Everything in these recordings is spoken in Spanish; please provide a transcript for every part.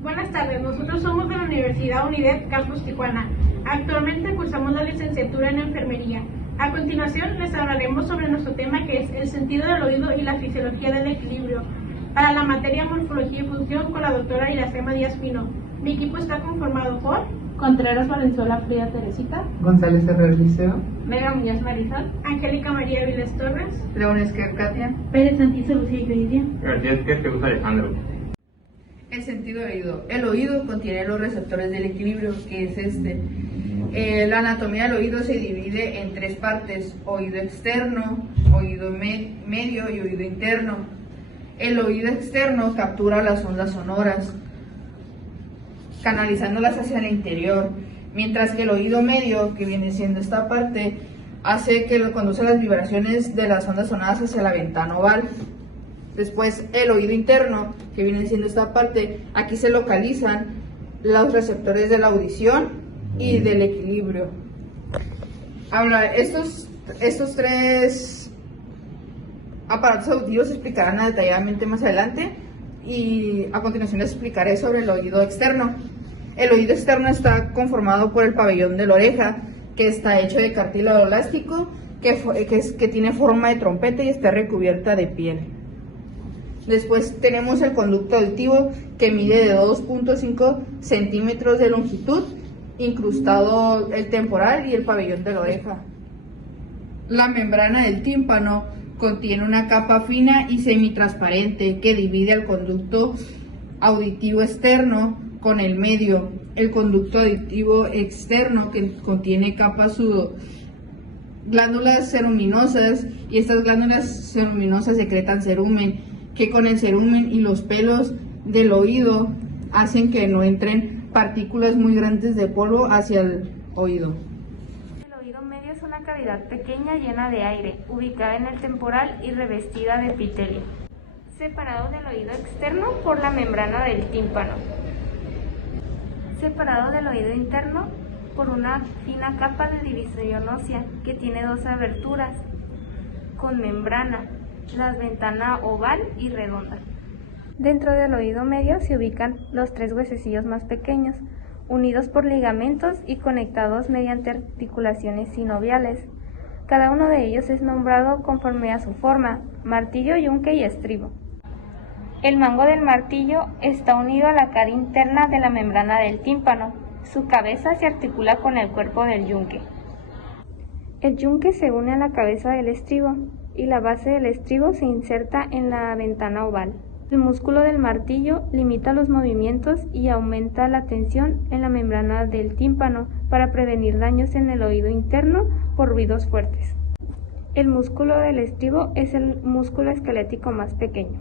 Buenas tardes, nosotros somos de la Universidad UNIDEP Campus Tijuana. Actualmente cursamos la licenciatura en enfermería. A continuación les hablaremos sobre nuestro tema, que es el sentido del oído y la fisiología del equilibrio, para la materia morfología y función, con la doctora Iracema Díaz Pino. Mi equipo está conformado por Contreras Valenzuela Fría Teresita, González Herrera Liceo, Vega Muñoz Marisol, Angélica María Viles Torres, León Esquer Katia, Pérez Santizo Lucía y Claudia. García Esquer Jesús Alejandro. El sentido del oído. El oído contiene los receptores del equilibrio, que es este. La anatomía del oído se divide en tres partes: oído externo, oído medio y oído interno. El oído externo captura las ondas sonoras, canalizándolas hacia el interior, mientras que el oído medio, que viene siendo esta parte, hace que conduce las vibraciones de las ondas sonoras hacia la ventana oval. Después el oído interno, que viene siendo esta parte, aquí se localizan los receptores de la audición y del equilibrio. Estos tres aparatos auditivos se explicarán detalladamente más adelante, y a continuación les explicaré sobre el oído externo. El oído externo está conformado por el pabellón de la oreja, que está hecho de cartílago elástico, que tiene forma de trompeta y está recubierta de piel. Después tenemos el conducto auditivo, que mide de 2.5 centímetros de longitud, incrustado el temporal y el pabellón de la oreja. La membrana del tímpano contiene una capa fina y semitransparente que divide el conducto auditivo externo con el medio. El conducto auditivo externo, que contiene capas glándulas ceruminosas, y estas glándulas ceruminosas secretan cerumen, que con el cerumen y los pelos del oído hacen que no entren partículas muy grandes de polvo hacia el oído. El oído medio es una cavidad pequeña llena de aire, ubicada en el temporal y revestida de epitelio, separado del oído externo por la membrana del tímpano, separado del oído interno por una fina capa de división ósea que tiene dos aberturas con membrana, la ventana oval y redonda. Dentro del oído medio se ubican los tres huesecillos más pequeños, unidos por ligamentos y conectados mediante articulaciones sinoviales. Cada uno de ellos es nombrado conforme a su forma: martillo, yunque y estribo. El mango del martillo está unido a la cara interna de la membrana del tímpano. Su cabeza se articula con el cuerpo del yunque. El yunque se une a la cabeza del estribo, y la base del estribo se inserta en la ventana oval. El músculo del martillo limita los movimientos y aumenta la tensión en la membrana del tímpano para prevenir daños en el oído interno por ruidos fuertes. El músculo del estribo es el músculo esquelético más pequeño.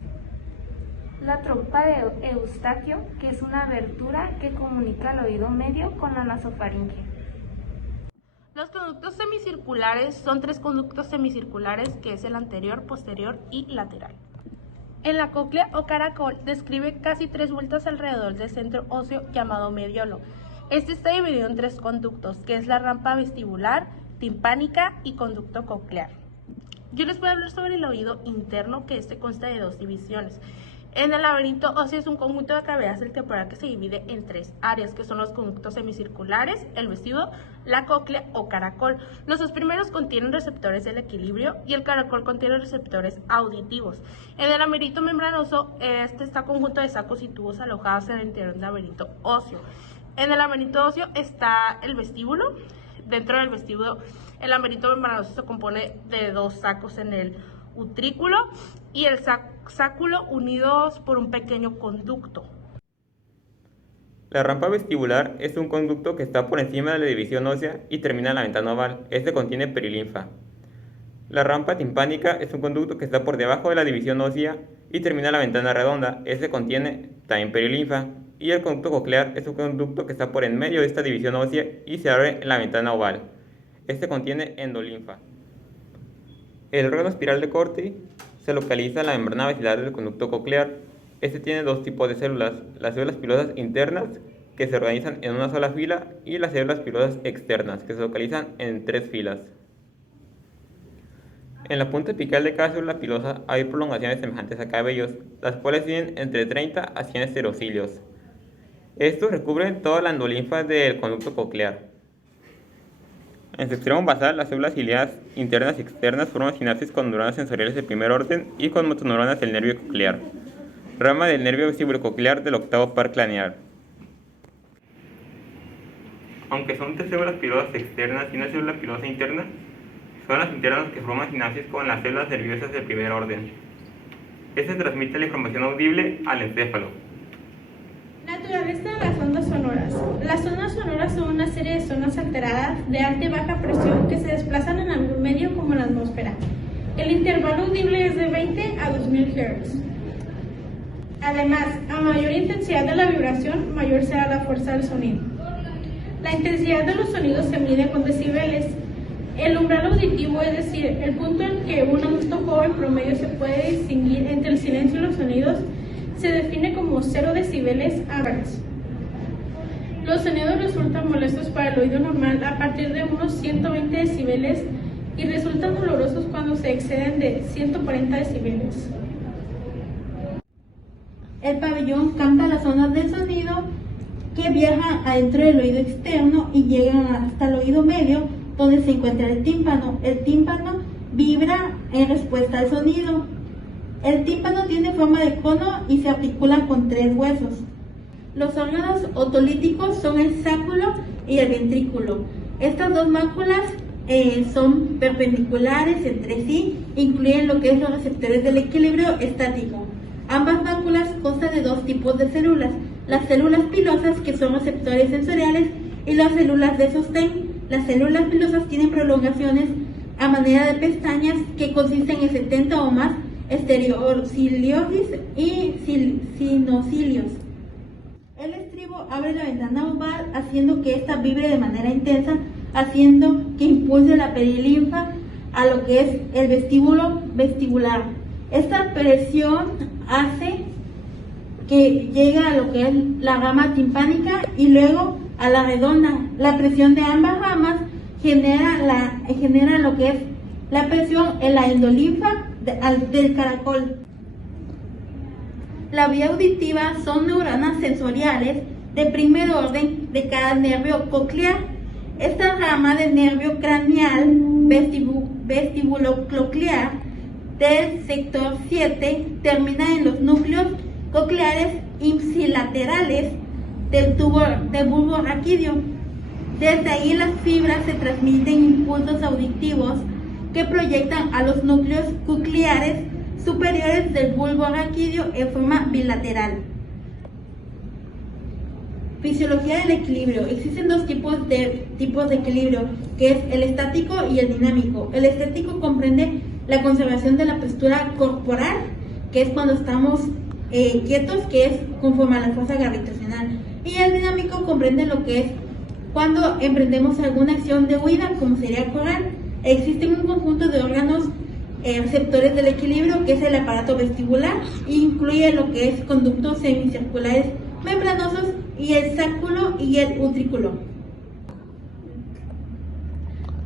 La trompa de Eustaquio, que es una abertura que comunica el oído medio con la nasofaringe. Los conductos semicirculares son tres conductos semicirculares, que es el anterior, posterior y lateral. En la cóclea o caracol describe casi 3 vueltas alrededor del centro óseo llamado mediolo. Este está dividido en tres conductos, que es la rampa vestibular, timpánica y conducto coclear. Yo les voy a hablar sobre el oído interno, que este consta de dos divisiones. En el laberinto óseo es un conjunto de cavidades del temporal que se divide en tres áreas, que son los conductos semicirculares, el vestíbulo, la cóclea o caracol. Los dos primeros contienen receptores del equilibrio y el caracol contiene receptores auditivos. En el laberinto membranoso, este está conjunto de sacos y tubos alojados en el interior del laberinto óseo. En el laberinto óseo está el vestíbulo. Dentro del vestíbulo, el laberinto membranoso se compone de dos sacos en el utrículo y el sáculo, unidos por un pequeño conducto. La rampa vestibular es un conducto que está por encima de la división ósea y termina en la ventana oval. Este contiene perilinfa. La rampa timpánica es un conducto que está por debajo de la división ósea y termina en la ventana redonda. Este contiene también perilinfa. Y el conducto coclear es un conducto que está por en medio de esta división ósea y se abre en la ventana oval. Este contiene endolinfa. El órgano espiral de Corti se localiza en la membrana basilar del conducto coclear. Este tiene dos tipos de células: las células pilosas internas, que se organizan en una sola fila, y las células pilosas externas, que se localizan en tres filas. En la punta apical de cada célula pilosa hay prolongaciones semejantes a cabellos, las cuales tienen entre 30 a 100 esterocilios. Estos recubren toda la endolinfa del conducto coclear. En su extremo basal, las células ciliadas internas y externas forman sinapsis con neuronas sensoriales de primer orden y con motoneuronas del nervio coclear, rama del nervio vestibulococlear del octavo par craneal. Aunque son 3 células pilosas externas y una célula pilosa interna, son las internas que forman sinapsis con las células nerviosas del primer orden. Este transmite la información audible al encéfalo. Naturaleza de las ondas sonoras. Las ondas sonoras son una serie de zonas alteradas de alta y baja presión que se desplazan en algún medio como la atmósfera. El intervalo audible es de 20 a 2000 Hz. Además, a mayor intensidad de la vibración, mayor será la fuerza del sonido. La intensidad de los sonidos se mide con decibeles. El umbral auditivo, es decir, el punto en que un adulto joven promedio se puede distinguir entre el silencio y los sonidos, se define como 0 decibeles average. Los sonidos resultan molestos para el oído normal a partir de unos 120 decibeles y resultan dolorosos cuando se exceden de 140 decibeles. El pabellón capta las ondas del sonido que viajan adentro del oído externo y llegan hasta el oído medio, donde se encuentra el tímpano. El tímpano vibra en respuesta al sonido. El tímpano tiene forma de cono y se articula con 3 huesos. Los órganos otolíticos son el sáculo y el ventrículo. Estas dos máculas son perpendiculares entre sí, incluyen lo que es los receptores del equilibrio estático. Ambas máculas constan de 2 tipos de células, las células pilosas, que son receptores sensoriales, y las células de sostén. Las células pilosas tienen prolongaciones a manera de pestañas que consisten en 70 o más estereociliosis y sinocilios. El estribo abre la ventana oval haciendo que ésta vibre de manera intensa, haciendo que impulse la perilinfa a lo que es el vestíbulo vestibular. Esta presión hace que llegue a lo que es la rama timpánica y luego a la redonda. La presión de ambas ramas genera lo que es la presión en la endolinfa del caracol. La vía auditiva son neuronas sensoriales de primer orden de cada nervio coclear. Esta rama del nervio craneal vestibulococlear del sector 7 termina en los núcleos cocleares ipsilaterales del bulbo raquídeo. Desde ahí las fibras se transmiten impulsos auditivos que proyectan a los núcleos cocleares superiores del bulbo raquídeo en forma bilateral. Fisiología del equilibrio. Existen 2 tipos de equilibrio, que es el estático y el dinámico. El estático comprende la conservación de la postura corporal, que es cuando estamos quietos, que es conforme a la fuerza gravitacional. Y el dinámico comprende lo que es cuando emprendemos alguna acción de huida, como sería correr. Existen un conjunto de órganos receptores del equilibrio, que es el aparato vestibular, e incluye lo que es conductos semicirculares membranosos y el sáculo y el utrículo.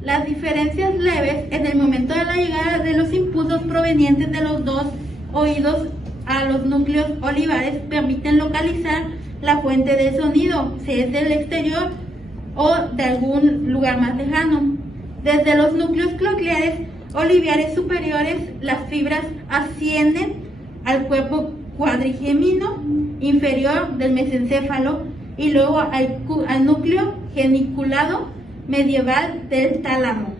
Las diferencias leves en el momento de la llegada de los impulsos provenientes de los 2 oídos a los núcleos olivares permiten localizar la fuente del sonido, si es del exterior o de algún lugar más lejano. Desde los núcleos cocleares olivares superiores, las fibras ascienden al cuerpo cuadrigemino inferior del mesencéfalo y luego al núcleo geniculado medieval del tálamo.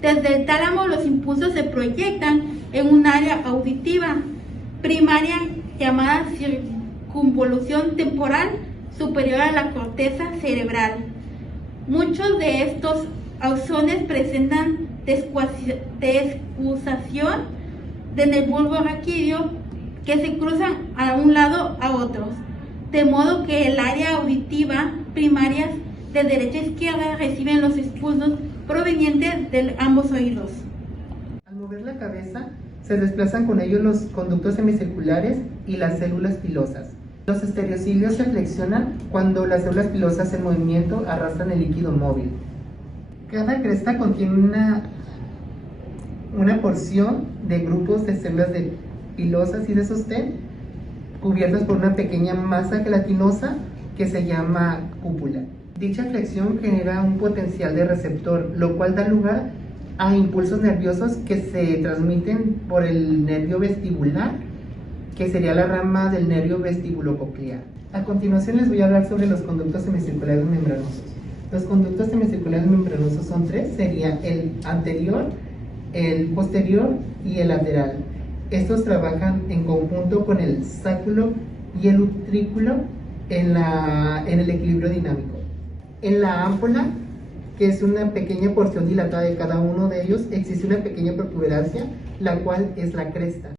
Desde el tálamo los impulsos se proyectan en un área auditiva primaria llamada circunvolución temporal superior a la corteza cerebral. Muchos de estos ausones presentan descusación en el bulbo raquídeo que se cruzan a un lado a otros, de modo que el área auditiva primaria de derecha a izquierda reciben los impulsos provenientes de ambos oídos. Al mover la cabeza, se desplazan con ellos los conductos semicirculares y las células pilosas. Los estereocilios se flexionan cuando las células pilosas en movimiento arrastran el líquido móvil. Cada cresta contiene una porción de grupos de células pilosas y de sostén cubiertas por una pequeña masa gelatinosa que se llama cúpula. Dicha flexión genera un potencial de receptor, lo cual da lugar a impulsos nerviosos que se transmiten por el nervio vestibular, que sería la rama del nervio vestibulococlear. A continuación les voy a hablar sobre los conductos semicirculares membranosos. Los conductos semicirculares membranosos son tres, sería el anterior, el posterior y el lateral. Estos trabajan en conjunto con el sáculo y el utrículo en el equilibrio dinámico. En la ámpola, que es una pequeña porción dilatada de cada uno de ellos, existe una pequeña protuberancia, la cual es la cresta.